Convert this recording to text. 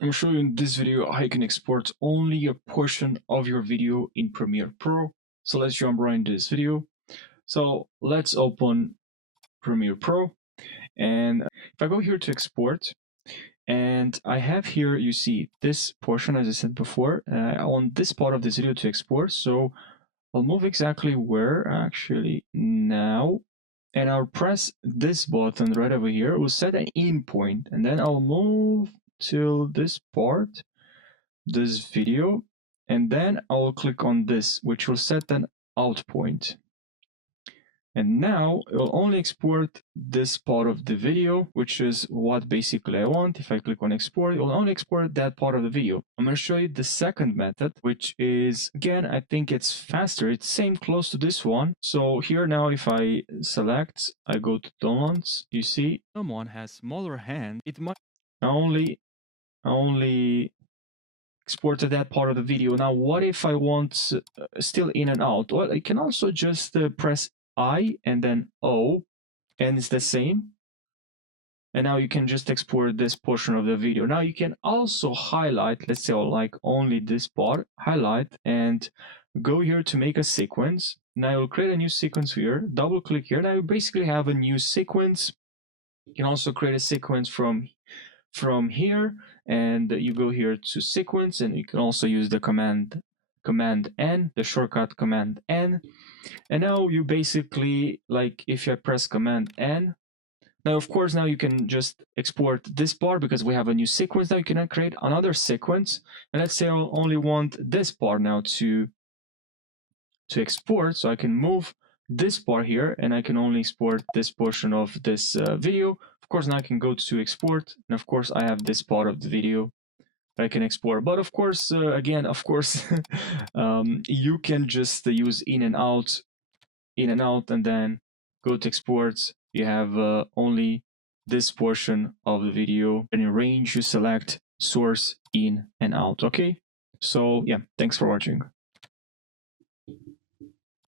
I'm showing you in this video how you can export only a portion of your video in Premiere Pro. So let's jump right into this video. So let's open Premiere Pro, and if I go here to export, and I have here, you see this portion, as I said before, I want this part of this video to export. So I'll move exactly where, actually now, and I'll press this button right over here. We'll set an in point, and then I'll move till this part, this video, and then I'll click on this, which will set an out point. And now it will only export this part of the video, which is what basically I want. If I click on export, it will only export that part of the video. I'm going to show you the second method, which is, again, I think it's faster. It's same close to this one. So here now, if I select, I go to downloads, you see someone has smaller hand. It might only exported that part of the video. Now, what if I want still in and out? Well, I can also just press I and then O, and it's the same. And now you can just export this portion of the video. Now you can also highlight, let's say like only this part, highlight and go here to make a sequence. Now you'll create a new sequence here, double click here. Now you basically have a new sequence. You can also create a sequence from here, and you go here to sequence, and you can also use the command N, the shortcut command N. And now you basically, like if I press command N, now of course now you can just export this part because we have a new sequence. Now you can create another sequence, and let's say I only want this part now to export, so I can move this part here, and I can only export this portion of this video. Of course, now I can go to export, and of course I have this part of the video I can export. But of course, again, of course, you can just use in and out, and then go to exports. You have only this portion of the video, and in range you select source in and out. Okay, so yeah, thanks for watching.